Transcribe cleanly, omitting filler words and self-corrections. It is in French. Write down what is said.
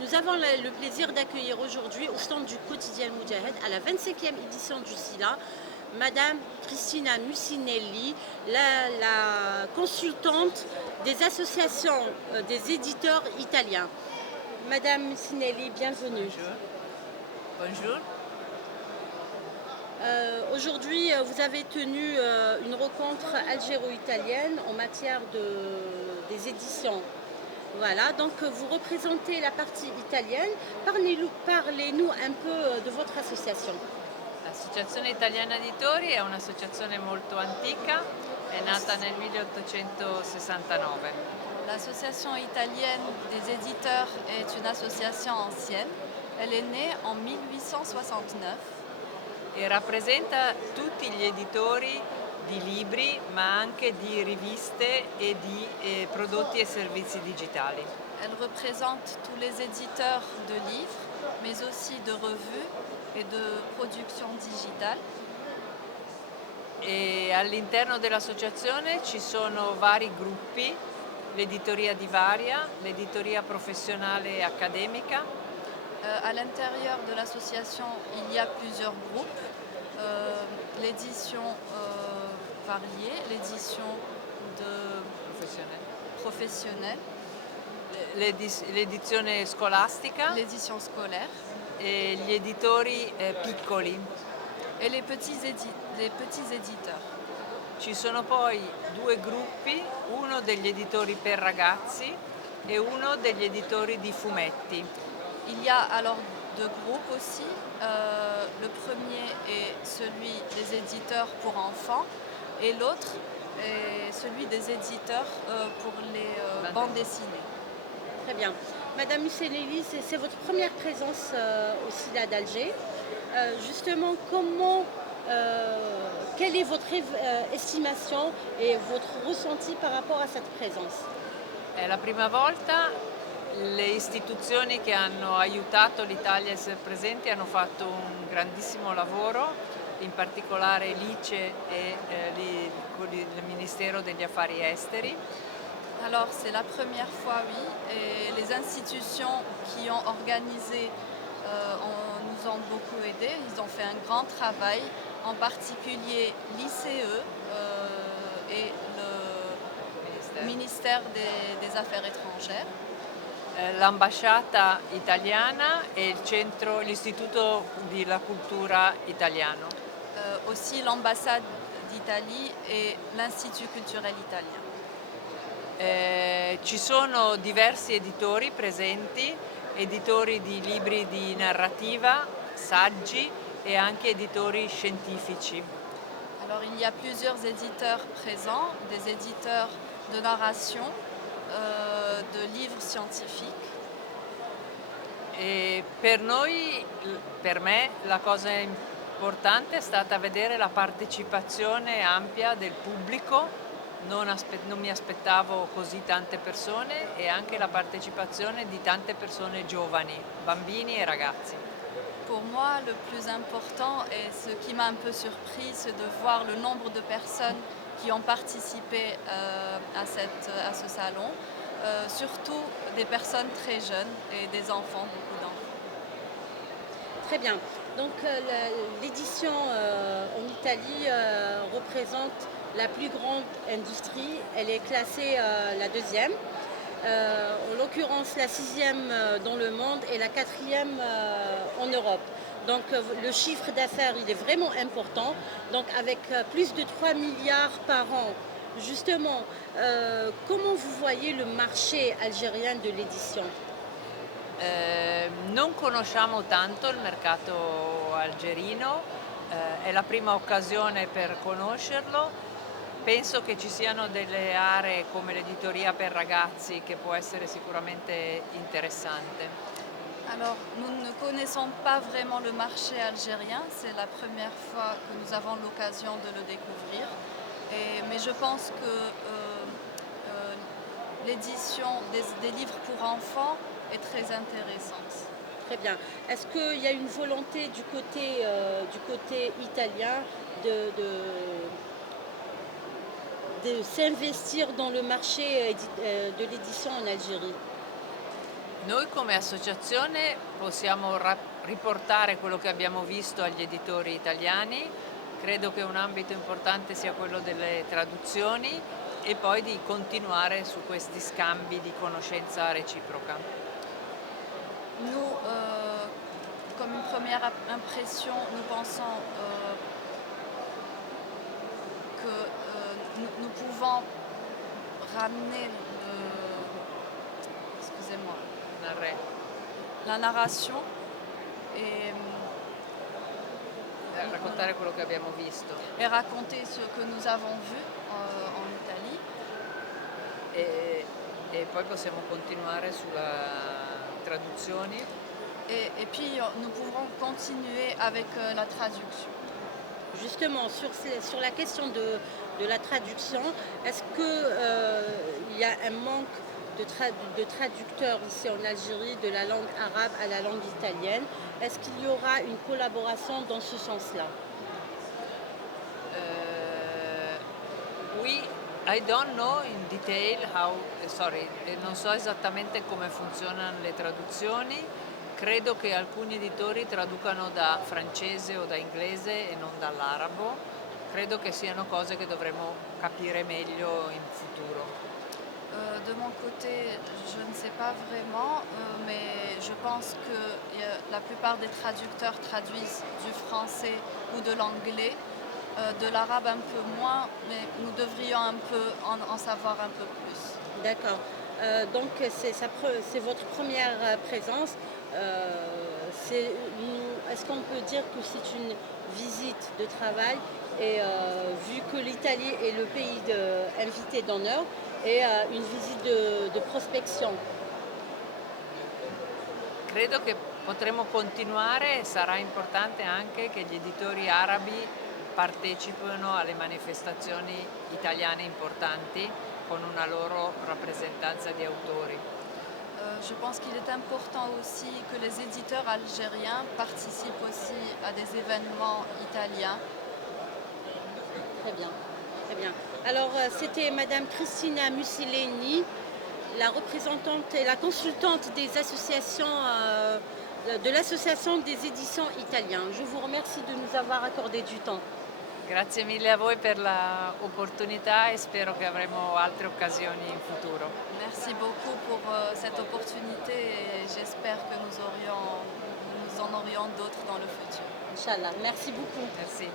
Nous avons le plaisir d'accueillir aujourd'hui au stand du quotidien Moudjahed, à la 25e édition du SILA, Madame Cristina Musinelli, la consultante des associations des éditeurs italiens. Madame Musinelli, bienvenue. Bonjour. Aujourd'hui, vous avez tenu une rencontre algéro-italienne en matière des éditions. Voilà, donc vous représentez la partie italienne. Parlez-nous un peu de votre association. L'Associazione Italiana Editori è un'associazione molto antica, è nata nel 1869. L'Association italienne des éditeurs est une association ancienne. Elle est née en 1869 E rappresenta tutti gli editori di libri, ma anche di riviste e di prodotti e servizi digitali. Elle représente tous les éditeurs de livres, mais aussi de revues et de productions digitales. E all'interno dell'associazione ci sono vari gruppi, l'editoria di Varia, l'editoria professionale e accademica, À l'intérieur de l'association, il y a plusieurs groupes. L'édition variée, l'édition professionnelle, l'edizione scolastica l'édition scolaire e gli editori piccoli. et les petits éditeurs. Ci sono poi due gruppi, uno degli editori per ragazzi e uno degli editori di fumetti. Il y a alors deux groupes aussi. Le premier est celui des éditeurs pour enfants et l'autre est celui des éditeurs pour les bandes dessinées. Très bien. Madame Musinelli, c'est votre première présence au SILA d'Alger. Justement, quelle est votre estimation et votre ressenti par rapport à cette présence? È la prima volta, le istituzioni che hanno aiutato l'Italia a essere presenti hanno fatto un grandissimo lavoro, in particolare l'ICE e il Ministero degli Affari Esteri. Alors c'est la première fois, oui, et les institutions qui ont organisé nous ont beaucoup aidés. Ils ont fait un grand travail, en particulier l'ICE et le ministère des Affaires étrangères. L'ambasciata italiana e l'Istituto della Cultura italiano. Aussi l'ambassade d'Italie et l'Institut culturel italien. Ci sono diversi editori presenti, editori di libri di narrativa, saggi e anche editori scientifici. Alors il y a plusieurs éditeurs présents, des éditeurs de narration, de livres scientifiques. E per me, la cosa importante è stata vedere la partecipazione ampia del pubblico. Non mi aspettavo così tante persone e anche la partecipazione di tante persone giovani, bambini e ragazzi. Pour moi, le plus important et ce qui m'a un peu surpris, c'est de voir le nombre de personnes qui ont participé à ce salon, surtout des personnes très jeunes et des enfants, beaucoup d'enfants. Très bien. Donc l'édition en Italie représente la plus grande industrie. Elle est classée la deuxième. En l'occurrence la sixième dans le monde et la quatrième en Europe. Donc le chiffre d'affaires il est vraiment important. Donc avec plus de 3 milliards par an. Justement, comment vous voyez le marché algérien de l'édition? Non conosciamo tanto il mercato algerino, è la prima occasione per conoscerlo. Penso che ci siano delle aree come l'editoria per ragazzi che può essere sicuramente interessante. Alors, nous ne connaissons pas vraiment le marché algérien, c'est la première fois que nous avons l'occasion de le découvrir. Mais je pense que l'édition des livres pour enfants est très intéressante. Très bien. Est-ce qu'il y a une volonté du côté italien de s'investir dans le marché de l'édition en Algérie? Noi come associazione possiamo riportare quello che abbiamo visto agli editori italiani, credo che un ambito importante sia quello delle traduzioni e poi di continuare su questi scambi di conoscenza reciproca. Nous, comme une première impression, nous pensons que nous pouvons ramener excusez-moi, la narration et Raccontare quello che abbiamo visto raconter ce que nous avons vu en Italie. e poi possiamo continuare sulla traduzioni. Et puis nous pourrons continuer avec la traduction. Justement, sur la question de la traduction, est-ce qu'il y a un manque de traducteurs ici en Algérie de la langue arabe à la langue italienne? Est-ce qu'il y aura une collaboration dans ce sens-là? I don't know in detail non so esattamente come funzionano le traduzioni, credo che alcuni editori traducano da francese o da inglese e non dall'arabo, credo che siano cose che dovremo capire meglio in futuro. De mon côté, je ne sais pas vraiment, mais je pense que la plupart des traducteurs traduisent du français ou de l'anglais, de l'arabe un peu moins, mais nous devrions un peu en savoir un peu plus. D'accord. Donc c'est votre première présence. Est-ce qu'on peut dire que c'est une visite de travail et vu que l'Italie est le pays invité d'honneur et une visite de prospection? Credo che potremo continuare e sarà importante anche che gli editori arabi partecipino alle manifestazioni italiane importanti con una loro rappresentanza di autori. Je pense qu'il est important aussi que les éditeurs algériens participent aussi à des événements italiens. Très bien, très bien. Alors, c'était Madame Cristina Mussolini, la représentante et la consultante des associations, de l'association des éditions italiens. Je vous remercie de nous avoir accordé du temps. Grazie mille a voi per l'opportunità e spero che avremo altre occasioni in futuro. Merci beaucoup pour cette opportunité et j'espère que nous en aurions d'autres dans le futur. Inch'Allah. Merci beaucoup. Merci.